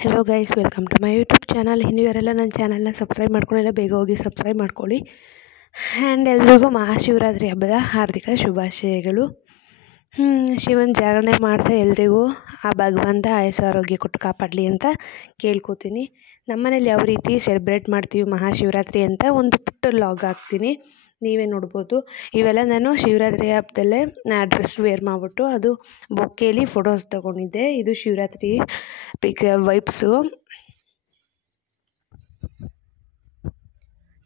Hello guys, welcome to my YouTube channel. ಇನ್ನು ಯಾರೆಲ್ಲ ನನ್ನ ಚಾನಲ್ನ ಸಬ್ಸ್ಕ್ರೈಬ್ ಮಾಡ್ಕೊಂಡಿಲ್ಲ ಬೇಗ ಹೋಗಿ ಸಬ್ಸ್ಕ್ರೈಬ್ ಮಾಡ್ಕೊಳ್ಳಿ. ಆ್ಯಂಡ್ ಎಲ್ರಿಗೂ ಮಹಾಶಿವರಾತ್ರಿ ಹಬ್ಬದ ಹಾರ್ದಿಕ ಶುಭಾಶಯಗಳು. ಶಿವನ ಜಾಗರಣೆ ಮಾಡ್ತಾ ಎಲ್ರಿಗೂ ಆ ಭಗವಂತ ಆಯಸ್ಸು ಆರೋಗ್ಯ ಕೊಟ್ಟು ಕಾಪಾಡಲಿ ಅಂತ ಕೇಳ್ಕೊತೀನಿ. ನಮ್ಮನೇಲಿ ಯಾವ ರೀತಿ ಸೆಲೆಬ್ರೇಟ್ ಮಾಡ್ತೀವಿ ಮಹಾಶಿವರಾತ್ರಿ ಅಂತ ಒಂದು ಪುಟ್ಟ ಲಾಗ್ ಹಾಕ್ತೀನಿ, ನೀವೇ ನೋಡ್ಬೋದು. ಇವೆಲ್ಲ ನಾನು ಶಿವರಾತ್ರಿ ಹಬ್ಬದಲ್ಲೇ ಡ್ರೆಸ್ ವೇರ್ ಮಾಡಿಬಿಟ್ಟು ಅದು ಬೊಕ್ಕೆಯಲ್ಲಿ ಫೋಟೋಸ್ ತೊಗೊಂಡಿದ್ದೆ. ಇದು ಶಿವರಾತ್ರಿ ವೈಬ್ಸು.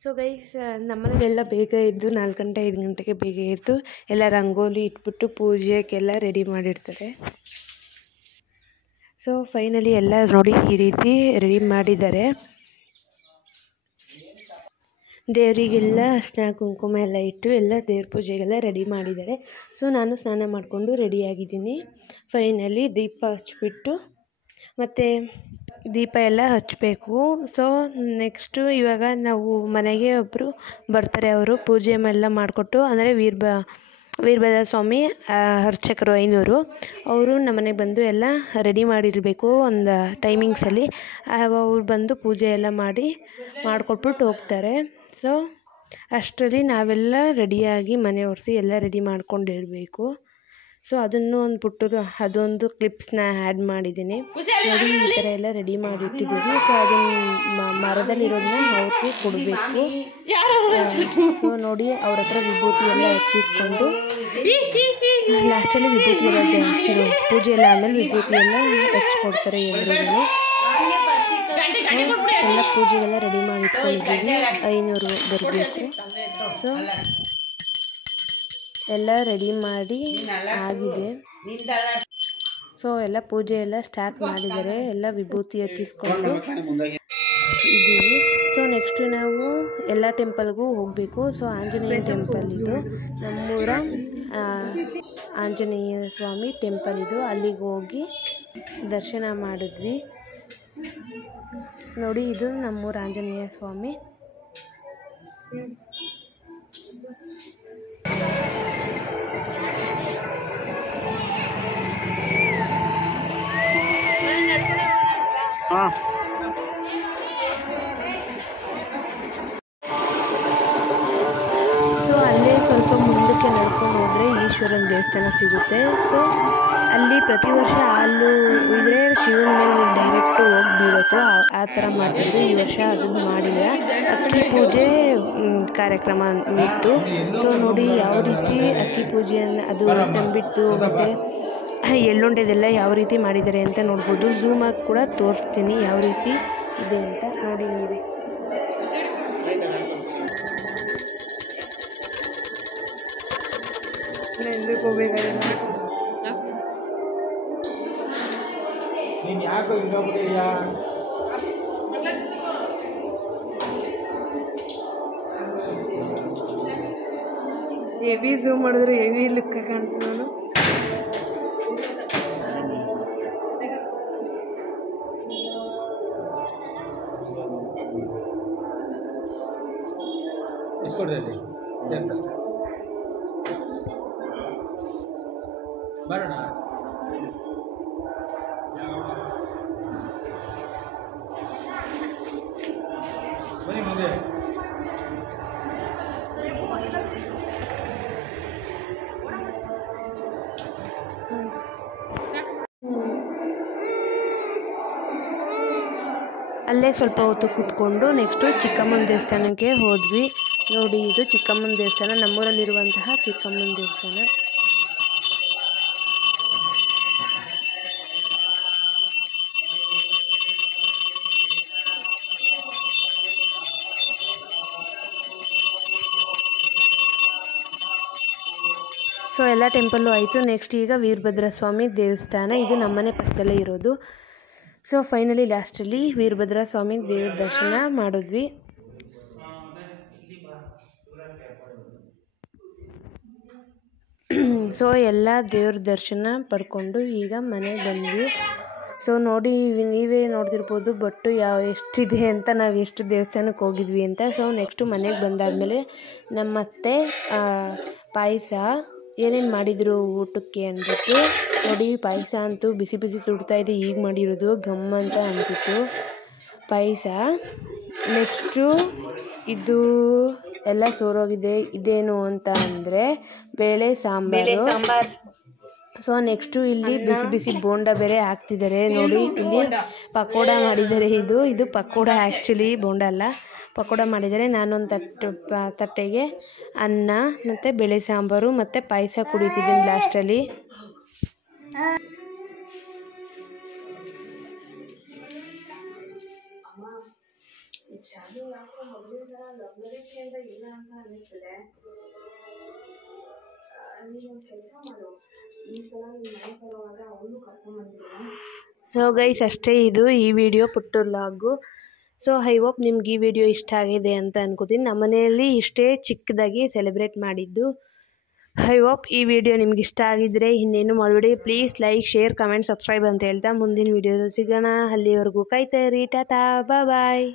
ಸೊ ಗೈಸ್, ನಮ್ಮನೇಲೆಲ್ಲ ಬೇಗ ಎದ್ದು 4 ಗಂಟೆ 5 ಗಂಟೆಗೆ ಬೇಗ ಎದ್ದು ಎಲ್ಲ ರಂಗೋಲಿ ಇಟ್ಬಿಟ್ಟು ಪೂಜೆಗೆಲ್ಲ ರೆಡಿ ಮಾಡಿರ್ತಾರೆ. ಸೊ ಫೈನಲಿ ಎಲ್ಲ ನೋಡಿ ಈ ರೀತಿ ರೆಡಿ ಮಾಡಿದ್ದಾರೆ. ದೇವರಿಗೆಲ್ಲ ಅರ್ಶಿನ ಕುಂಕುಮ ಎಲ್ಲ ಇಟ್ಟು ಎಲ್ಲ ದೇವ್ರ ಪೂಜೆಗೆಲ್ಲ ರೆಡಿ ಮಾಡಿದ್ದಾರೆ. ಸೊ ನಾನು ಸ್ನಾನ ಮಾಡಿಕೊಂಡು ರೆಡಿಯಾಗಿದ್ದೀನಿ. ಫೈನಲಿ ದೀಪ ಹಚ್ಬಿಟ್ಟು ಮತ್ತು ದೀಪ ಎಲ್ಲ ಹಚ್ಚಬೇಕು. ಸೊ ನೆಕ್ಸ್ಟು ಇವಾಗ ನಾವು ಮನೆಗೆ ಒಬ್ಬರು ಬರ್ತಾರೆ. ಅವರು ಪೂಜೆ ಎಲ್ಲ ಮಾಡಿಕೊಟ್ಟು, ಅಂದರೆ ವೀರಭದ್ರ ಸ್ವಾಮಿ ಅರ್ಚಕರು 500 ಅವರು ನಮ್ಮನೆಗೆ ಬಂದು ಎಲ್ಲ ರೆಡಿ ಮಾಡಿರಬೇಕು ಒಂದು ಟೈಮಿಂಗ್ಸಲ್ಲಿ. ಅವ್ರು ಬಂದು ಪೂಜೆ ಎಲ್ಲ ಮಾಡಿಕೊಟ್ಬಿಟ್ಟು ಹೋಗ್ತಾರೆ. ಸೊ ಅಷ್ಟರಲ್ಲಿ ನಾವೆಲ್ಲ ರೆಡಿಯಾಗಿ ಮನೆ ಒರೆಸಿ ಎಲ್ಲ ರೆಡಿ ಮಾಡ್ಕೊಂಡಿರಬೇಕು. ಸೊ ಅದನ್ನು ಒಂದು ಪುಟ್ಟದು ಅದೊಂದು ಕ್ಲಿಪ್ಸ್ನ ಆ್ಯಡ್ ಮಾಡಿದ್ದೀನಿ ನೋಡಿ. ಈ ಥರ ಎಲ್ಲ ರೆಡಿ ಮಾಡಿ ಇಟ್ಟಿದ್ದೀವಿ. ಸೊ ಅದನ್ನು ಮರದಲ್ಲಿರೋದನ್ನ ಅವ್ರಿಗೆ ಕೊಡಬೇಕು. ಸೊ ನೋಡಿ, ಅವ್ರ ಹತ್ರ ವಿಭೂತಿ ಎಲ್ಲ ಹಚ್ಚಿಸ್ಕೊಂಡು ಲಾಸ್ಟಲ್ಲಿ ವಿಭೂತಿ ಎಲ್ಲ ಪೂಜೆ ಎಲ್ಲ ಆದಮೇಲೆ ವಿಭೂತಿ ಎಲ್ಲ ಹಚ್ಕೊಡ್ತಾರೆ ಎಲ್ರಿಗೂ. ಎಲ್ಲ ಪೂಜೆಗೆಲ್ಲ ರೆಡಿ ಮಾಡಿ ಇಟ್ಕೊಂಡಿದ್ದೀವಿ. 500 ಬರಬೇಕು. ಸೊ ಎಲ್ಲ ರೆಡಿ ಮಾಡಿ ಆಗಿದೆ. ಸೊ ಎಲ್ಲ ಪೂಜೆ ಎಲ್ಲ ಸ್ಟಾರ್ಟ್ ಮಾಡಿದ್ದಾರೆ. ಎಲ್ಲ ವಿಭೂತಿ ಹಚ್ಚಿಸ್ಕೊಂಡು ಇದ್ದೀವಿ. ಸೊ ನೆಕ್ಸ್ಟು ನಾವು ಎಲ್ಲ ಟೆಂಪಲ್ಗೂ ಹೋಗಬೇಕು. ಸೊ ಆಂಜನೇಯ ಟೆಂಪಲ್ ಇದು ನಮ್ಮೂರ ಆಂಜನೇಯ ಸ್ವಾಮಿ ಟೆಂಪಲ್ ಇದು. ಅಲ್ಲಿಗೆ ಹೋಗಿ ದರ್ಶನ ಮಾಡಿದ್ವಿ ನೋಡಿ. ಇದು ನಮ್ಮೂರ ಆಂಜನೇಯ ಸ್ವಾಮಿ. ಸೊ ಅಲ್ಲೇ ಸ್ವಲ್ಪ ಮುಂದಕ್ಕೆ ನಡ್ಕೊಂಡು ಹೋದರೆ ಈಶ್ವರನ ದೇವಸ್ಥಾನ ಸಿಗುತ್ತೆ. ಸೊ ಅಲ್ಲಿ ಪ್ರತಿ ವರ್ಷ ಹಾಲು ಇದ್ರೆ ಶಿವನ ಮೇಲೆ ಡೈರೆಕ್ಟು ಹೋಗಿ ಬೀಳುತ್ತೋ ಆ ಥರ ಮಾಡ್ತಿದ್ರು. ಈ ವರ್ಷ ಅದನ್ನು ಮಾಡಿಲ್ಲ. ಅಕ್ಕಿ ಪೂಜೆ ಕಾರ್ಯಕ್ರಮ ಇತ್ತು. ಸೊ ನೋಡಿ ಯಾವ ರೀತಿ ಅಕ್ಕಿ ಪೂಜೆಯನ್ನು ಅದು ತಂಬಿಟ್ಟು ಮತ್ತು ಎಳ್ಳುಂಡೆದೆಲ್ಲ ಯಾವ ರೀತಿ ಮಾಡಿದ್ದಾರೆ ಅಂತ ನೋಡ್ಬೋದು. ಝೂಮಾಗಿ ಕೂಡ ತೋರಿಸ್ತೀನಿ ಯಾವ ರೀತಿ ಇದೆ ಅಂತ ನೋಡಿ ನೀವೇ. ಹೆವಿ ಝೂಮ್ ಮಾಡಿದ್ರೆ ಹೆವಿ ಲುಕ್ ಕಾಣ್ತೀನಿ ನಾನು. ಬರೋಣ ಬನ್ನಿ ಮುಂದೆ. ಅಲ್ಲೇ ಸ್ವಲ್ಪ ಹೊತ್ತು ಕೂತ್ಕೊಂಡು ನೆಕ್ಸ್ಟು ಚಿಕ್ಕಮ್ಮನ ದೇವಸ್ಥಾನಕ್ಕೆ ಹೋದ್ವಿ ನೋಡಿ. ಇದು ಚಿಕ್ಕಮ್ಮನ ದೇವಸ್ಥಾನ, ನಮ್ಮೂರಲ್ಲಿರುವಂತಹ ಚಿಕ್ಕಮ್ಮನ ದೇವಸ್ಥಾನ. ಸೊ ಎಲ್ಲ ಟೆಂಪಲ್ಲು ಆಯಿತು. ನೆಕ್ಸ್ಟ್ ಈಗ ವೀರಭದ್ರ ಸ್ವಾಮಿ ದೇವಸ್ಥಾನ, ಇದು ನಮ್ಮನೆ ಪಕ್ಕದಲ್ಲೇ ಇರೋದು. ಸೊ ಫೈನಲಿ ಲಾಸ್ಟಲ್ಲಿ ವೀರಭದ್ರ ಸ್ವಾಮಿ ದೇವ್ರ ದರ್ಶನ ಮಾಡಿದ್ವಿ. ಸೊ ಎಲ್ಲ ದೇವ್ರ ದರ್ಶನ ಪಡ್ಕೊಂಡು ಈಗ ಮನೆಗೆ ಬಂದ್ವಿ. ಸೊ ನೋಡಿ, ನೀವೇ ನೋಡ್ತಿರ್ಬೋದು ಬಟ್ಟು ಎಷ್ಟಿದೆ ಅಂತ, ನಾವು ಎಷ್ಟು ದೇವಸ್ಥಾನಕ್ಕೆ ಹೋಗಿದ್ವಿ ಅಂತ. ಸೊ ನೆಕ್ಸ್ಟು ಮನೆಗೆ ಬಂದಾದಮೇಲೆ ನಮ್ಮತ್ತೆ ಪಾಯಸ ಏನೇನು ಮಾಡಿದರು ಊಟಕ್ಕೆ ಅಂದ್ಬಿಟ್ಟು ನೋಡಿ ಪಾಯಸ ಅಂತೂ ಬಿಸಿ ಬಿಸಿ ಸುಡ್ತಾ ಇದೆ. ಈಗ ಮಾಡಿರೋದು ಗಮ್ ಅಂತ ಅಂತಿತ್ತು ಪಾಯಸ. ನೆಕ್ಸ್ಟು ಇದು ಎಲ್ಲ ಸೋರೋಗಿದೆ. ಇದೇನು ಅಂತ ಅಂದರೆ ಬೇಳೆ ಸಾಂಬಾರು. ಸೊ ನೆಕ್ಸ್ಟು ಇಲ್ಲಿ ಬಿಸಿ ಬಿಸಿ ಬೋಂಡ ಬೇರೆ ಹಾಕ್ತಿದ್ದಾರೆ. ನೋಡಿ ಇಲ್ಲಿ ಪಕೋಡ ಮಾಡಿದ್ದಾರೆ. ಇದು ಪಕೋಡ ಆ್ಯಕ್ಚುಲಿ ಬೋಂಡ ಅಲ್ಲ, ಪಕೋಡ ಮಾಡಿದ್ದಾರೆ. ನಾನೊಂದು ತಟ್ಟೆಗೆ ಅನ್ನ ಮತ್ತು ಬೇಳೆ ಸಾಂಬಾರು ಮತ್ತು ಪಾಯಸ ಕುಡಿತಿದ್ದೀನಿ ಲಾಸ್ಟಲ್ಲಿ. ಸೊ ಗೈಸ್ ಅಷ್ಟೇ ಇದು ಈ ವಿಡಿಯೋ ಪುಟ್ಟ ವ್ಲಾಗು. ಸೊ ಐ ಹೋಪ್ ನಿಮ್ಗೆ ಈ ವಿಡಿಯೋ ಇಷ್ಟ ಆಗಿದೆ ಅಂತ ಅನ್ಕೋತೀನಿ. ನಮ್ಮ ಮನೆಯಲ್ಲಿ ಇಷ್ಟೇ ಚಿಕ್ಕದಾಗಿ ಸೆಲೆಬ್ರೇಟ್ ಮಾಡಿದ್ದು. ಐ ಹೋಪ್ ಈ ವಿಡಿಯೋ ನಿಮ್ಗೆ ಇಷ್ಟ ಆಗಿದ್ದರೆ ಇನ್ನೇನು ಮಾಡಬೇಡಿ, please like, share, comment, subscribe ಅಂತ ಹೇಳ್ತಾ ಮುಂದಿನ ವಿಡಿಯೋದಲ್ಲಿ ಸಿಗೋಣ. ಅಲ್ಲಿವರೆಗೂ ಕಾಯ್ತಾ ಇರಿ. ಟಾಟಾ, ಬಾಯ್.